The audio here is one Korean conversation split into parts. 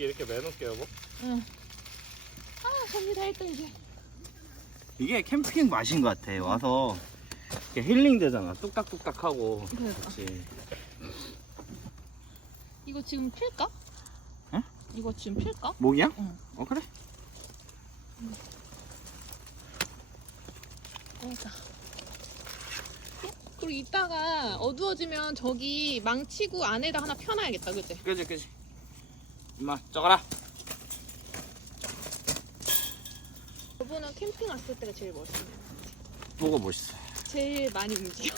여기 이렇게 매놓을게 여보. 응. 아, 갑니다 일단 이제. 이게 캠핑 맛인 것 같아. 와서 이렇게 힐링 되잖아. 뚝딱뚝딱 하고. 그러니까. 그렇지. 이거 지금 필까? 응? 이거 지금 필까? 목이야? 응. 어 그래. 그러니까. 그리고 이따가 어두워지면 저기 망치고 안에다 하나 펴놔야겠다, 그치? 그지 그지. 엄마 적어라. 저번에 캠핑 왔을 때가 제일 멋있네. 뭐가 멋있어. 제일 많이 움직여.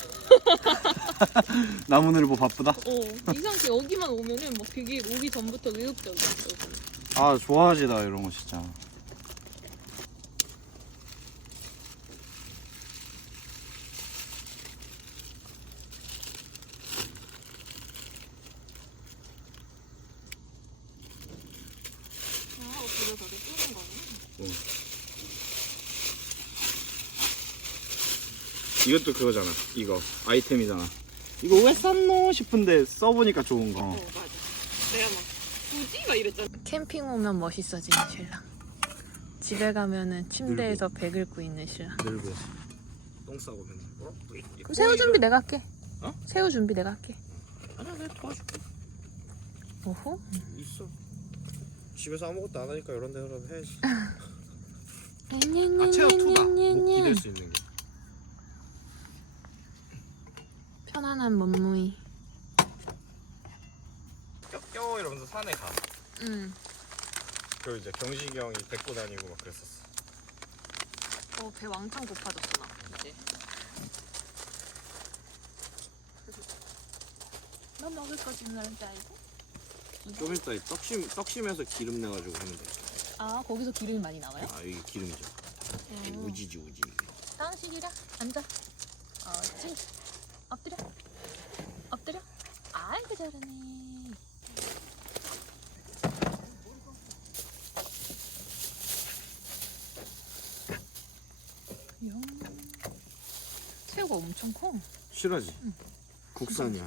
나무늘보 바쁘다. 어, 이상하게 여기만 오면은 막 되게 오기 전부터 의욕적이야. 아 좋아하지 나 이런 거 진짜. 아, 어떻게 저기 끄는 거네. 이것도 그거잖아. 이거 아이템이잖아. 이거 왜 쌌노 싶은데 써보니까 좋은 거. 어, 맞아. 내가 막 굳이 막 이랬잖아. 캠핑 오면 멋있어지는 신랑. 집에 가면은 침대에서 배 긁고 있는 신랑. 늘고 똥 싸고 맨날. 어? 그럼 새우 준비 내가 할게. 어? 새우 준비 내가 할게. 아니야 내가 도와줄게. 오호. 있어. 집에서 아무것도 안 하니까 이런 데라도 해야지. 아, 아 체어 2다. 목 기댈 수 있는 게. 편안한 몸무이. 껴껴 이러면서 산에 가. 응. 그리고 이제 경식이 형이 데리고 다니고 막 그랬었어. 어, 배 왕창 고파졌어 나 이제. 너 먹을 거 주는 줄 알고? 좀 이따 이 떡심 떡심에서 기름 내가지고 하면 돼. 아 거기서 기름이 많이 나와요? 아 이게 기름이죠. 음. 우지지 우지. 다운식이라 앉아. 어 지. 엎드려. 엎드려. 아이고 잘하네. 영. 새우가 엄청 커. 싫어지. 국산이야.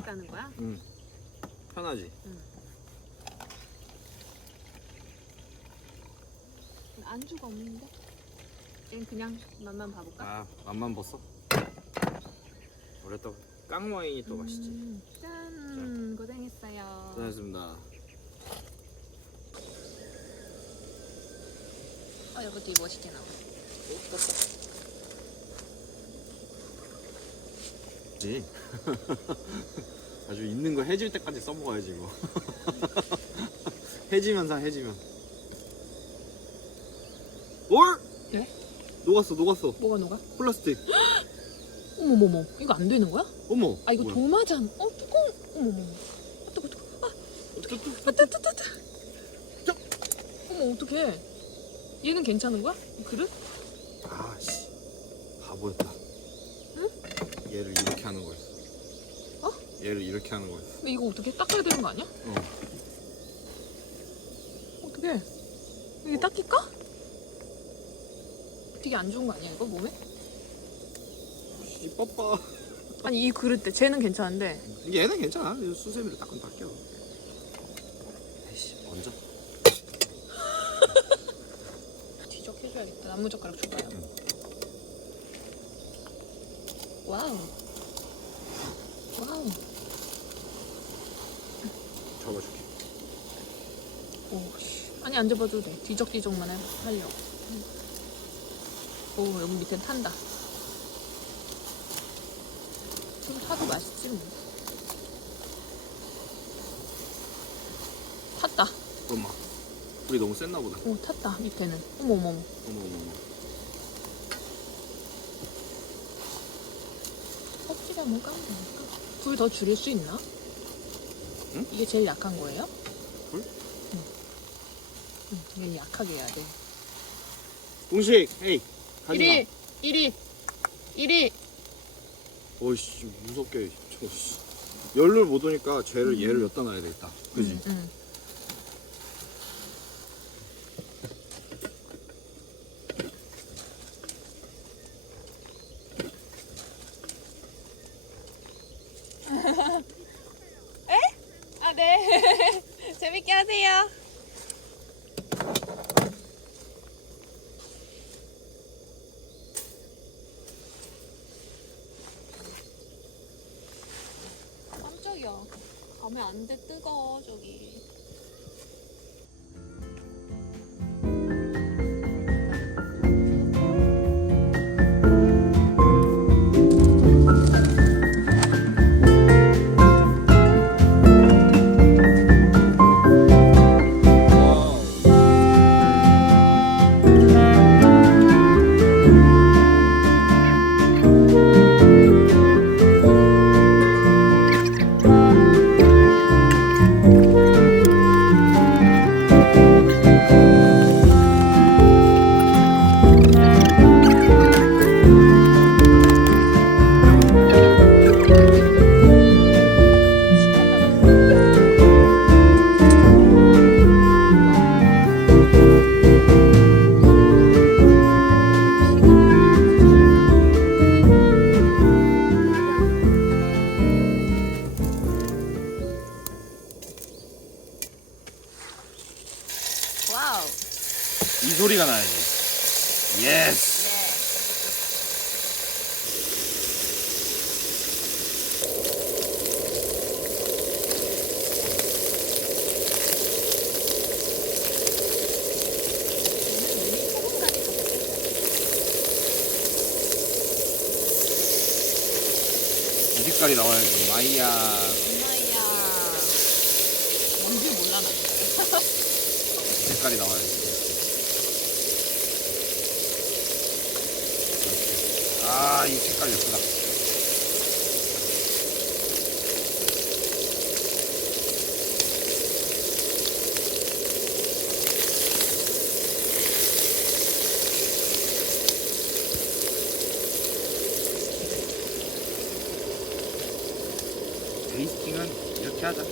그냥 까는 거야? 응. 편하지. 안주가 없는데? 얘는 그냥 맛만 봐볼까? 아 맛만 봤어? 어렸다 깡와인이 또 맛있지. 음, 짠 고생했어요. 고생했습니다. 어 이것도 이 멋있게 나와. 지 아주 있는 거 해질 때까지 써먹어야지 이거. 해지면 사 해지면. 올? 네? 녹았어 녹았어. 뭐가 녹아? 플라스틱. 어머머머 이거 안 되는 거야? 어머. 아 이거 뭐야? 도마잖아. 어 뚜껑. 어머머. 아 뜨거 뜨거. 아 뚝뚝. 뜨뜨 뜨뜨. 어머 어떡해. 얘는 괜찮은 거야? 이 그릇? 아씨 바보였다. 얘를 이렇게 하는 거였어. 어? 얘를 이렇게 하는 거였어. 근데 이거 어떻게 닦아야 되는 거 아니야? 어. 어떻게? 이게 닦일까? 되게 안 좋은 거 아니야 이거 몸에? 씨 뻔뻔. 아니 이 그릇 때 쟤는 괜찮은데 얘는 괜찮아. 이거 수세미로 닦으면 닦여. 에이씨 먼저. 뒤적해줘야겠다 나무젓가락 줘봐요 와우 와우 접어줄게. 오, 씨. 아니 안 접어도 돼 뒤적뒤적만 해, 하려 오 여기 밑에 탄다 이거 타도 맛있지 뭐 탔다 엄마. 우리 너무 셌나 보다. 오 탔다 밑에는 어머 어머 어머 어머 어머 어머. 껍질 한번 까면 되니까 불 더 줄일 수 있나? 응? 이게 제일 약한 거예요? 불? 응. 응, 이게 약하게 해야 돼. 공식. 헤이. 가지 마. 1위! 1위! 1위! 어이씨 무섭게 저 씨. 열을 못 오니까 쟤를 음. 얘를 엿다 놔야 되겠다. 그지? 응, 응. 에? 아, 네. 재밌게 하세요. 깜짝이야. 가면 안 돼, 뜨거워, 저기. 색깔이 나와야지. 마이야. 엄마야. 뭔지 몰라, 나. 이 색깔이 나와야지. 아, 이 색깔 예쁘다. 베이스팅은 이렇게 하자.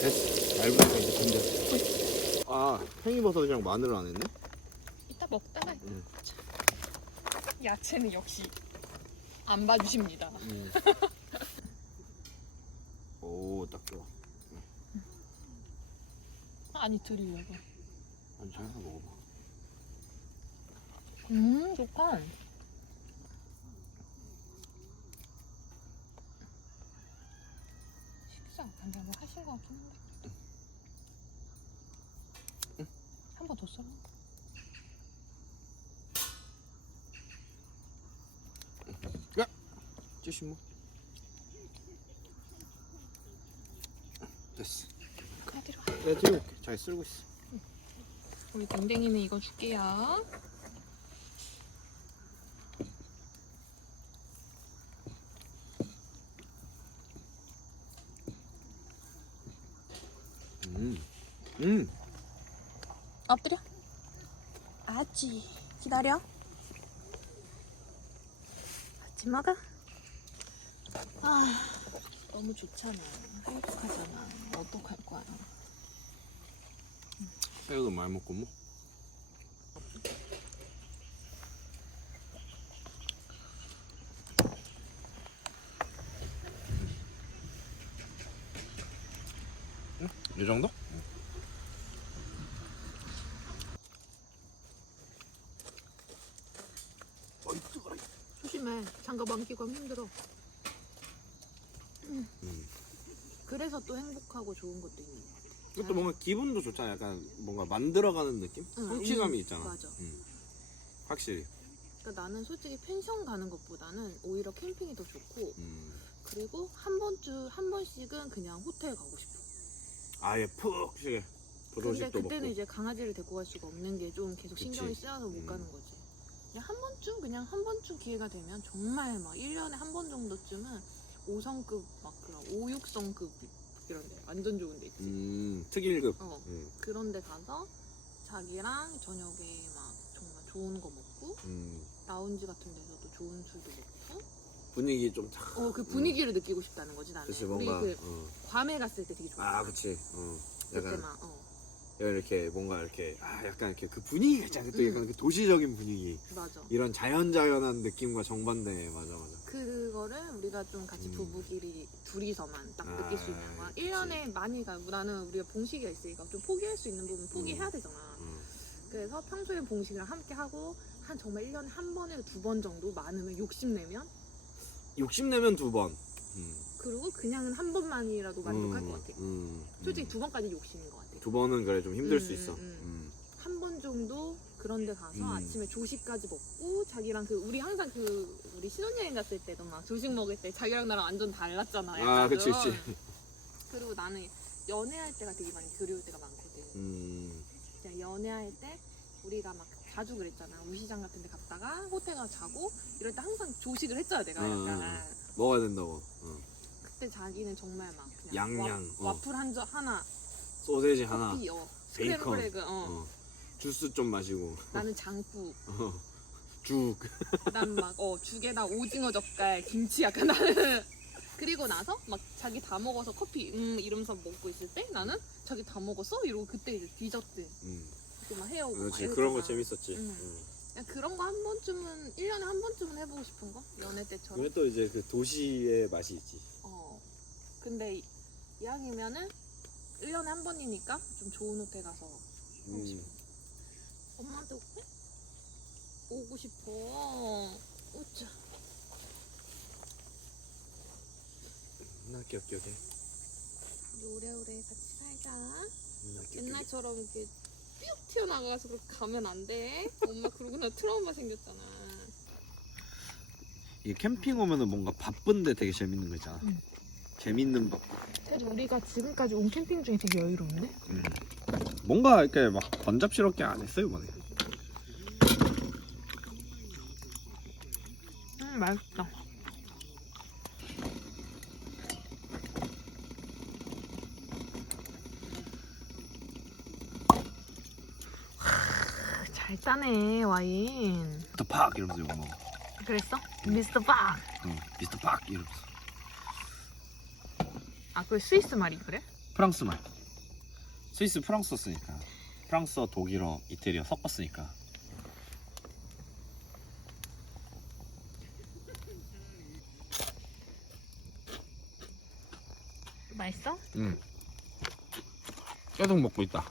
됐어. 얇으니까 이제 건져. 아, 팽이버섯이랑 마늘을 안 했네? 이따 먹다가. 응. 야채는 역시 안 봐주십니다. 응. 오, 딱 좋아. 아니, 둘이 먹어. 아니, 잘 하나 먹어봐. 음, 좋다. 간장 뭐 하신 것 같긴 한데. 한번 더 썰어. 찌시 뭐. 됐어. 카드로. 내가 들어올게. 잘 쓸고 있어. 우리 댕댕이는 이거 줄게요. 음. 음. 엎드려. 아지. 기다려. 아지 먹어. 아, 너무 좋잖아. 행복하잖아. 어떡할 거야. 새우도 많이 먹고 뭐. 이 정도? 조심해. 장갑 안 끼고 하면 힘들어. 음. 음. 그래서 또 행복하고 좋은 것도 있는 것 같아. 이것도 뭔가 기분도 좋잖아. 약간 뭔가 만들어가는 느낌? 응, 성취감이 음, 있잖아. 맞아. 음. 확실히. 그러니까 나는 솔직히 펜션 가는 것보다는 오히려 캠핑이 더 좋고 음. 그리고 한 번쯤 한 번씩은 그냥 호텔 가고 싶어. 아예 푹 쉬게. 근데 브로식도 그때는 먹고. 이제 강아지를 데리고 갈 수가 없는 게 좀 계속 그치. 신경이 쓰여서 못 음. 가는 거지. 그냥 한 번쯤 그냥 한 번쯤 기회가 되면 정말 막 1년에 한 번 정도쯤은 5성급 막 그런 5, 6성급 이런 데 완전 좋은 데 있지. 음. 특일급. 어. 음. 그런 데 가서 자기랑 저녁에 막 정말 좋은 거 먹고 음, 라운지 같은 데서도 좋은 술도 먹고 분위기 좀 탁. 어 그 분위기를 느끼고 싶다는 거지 나는 그치 우리 뭔가. 그 어. 괌에 갔을 때 되게 좋았어 아 그치. 어. 그때 약간 막 어, 이렇게 뭔가 이렇게 아 약간 이렇게 그 분위기가 있잖아. 또 음. 약간 그 도시적인 분위기. 맞아 이런 자연자연한 느낌과 정반대 맞아 맞아. 그거를 우리가 좀 같이 음. 부부끼리 둘이서만 딱 아, 느낄 수 있는 거야 그치. 1년에 많이 가 나는 우리가 봉식이가 있으니까 좀 포기할 수 있는 부분 포기해야 음. 되잖아 음. 그래서 평소에 봉식이랑 함께 하고 한 정말 1년에 한 번에서 두 번 정도 많으면 욕심내면 욕심내면 두 번. 음. 그리고 그냥은 한 번만이라도 만족할 음, 것 같아 음, 솔직히 음. 두 번까지 욕심인 것 같아 두 번은 그래 좀 힘들 음, 수 있어. 음, 음. 한 번 정도 그런 데 가서 음. 아침에 조식까지 먹고 자기랑 그 우리 항상 그 우리 신혼여행 갔을 때도 막 조식 먹을 때 자기랑 나랑 완전 달랐잖아 아, 약간은. 그치, 그치. 그리고 나는 연애할 때가 되게 많이 그리울 때가 많거든 음. 연애할 때 우리가 막 자주 그랬잖아 우시장 같은 데 갔다가 호텔 가서 자고 이럴 때 항상 조식을 했잖아 내가 음, 약간 먹어야 된다고. 어. 그때 자기는 정말 막 그냥 양양, 와, 어. 와플 한 점 하나 소세지 하나. 커피 어 베이컨. 스크램블 에그 어. 어. 주스 좀 마시고. 나는 장국 어. 죽. 난 막 어 죽에다 오징어 젓갈 김치 약간 나는 그리고 나서 막 자기 다 먹어서 커피 음 이러면서 먹고 있을 때 나는 자기 다 먹었어 이러고 그때 이제 디저트 음. 이렇게 막막 그렇지. 그런 거 이랬잖아. 재밌었지. 음. 음. 그냥 그런 거 한 번쯤은 1년에 한 번쯤은 해보고 싶은 거 연애 때처럼 근데 또 이제 그 도시의 맛이 있지. 어 근데 이- 이왕이면은 1년에 한 번이니까 좀 좋은 호텔 가서 하고 싶어 음. 엄마한테 오고 오고 싶어 어짜 나 기억 기억해. 오래오래 같이 살자 나 기억 기억해. 옛날처럼 이렇게 뿅 튀어나가서 그렇게 가면 안 돼. 엄마 그러고 나 트라우마 생겼잖아. 이 캠핑 오면은 뭔가 바쁜데 되게 재밌는 거 있잖아. 응. 재밌는 법. 그래도 우리가 지금까지 온 캠핑 중에 되게 여유롭네. 음. 뭔가 이렇게 막 번잡스럽게 안 했어요 이번에. 음 맛있다. 잘 따네 와인. 미스터 팍 이러면서 이거 먹어. 그랬어? 미스터 박. 응. 미스터 팍 이러면서. 아 그게 스위스 말이 그래? 프랑스 말. 스위스 프랑스 쓰니까. 프랑스어, 독일어, 이태리어 섞었으니까. 맛있어? 응. 계속 먹고 있다.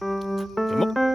잘 먹.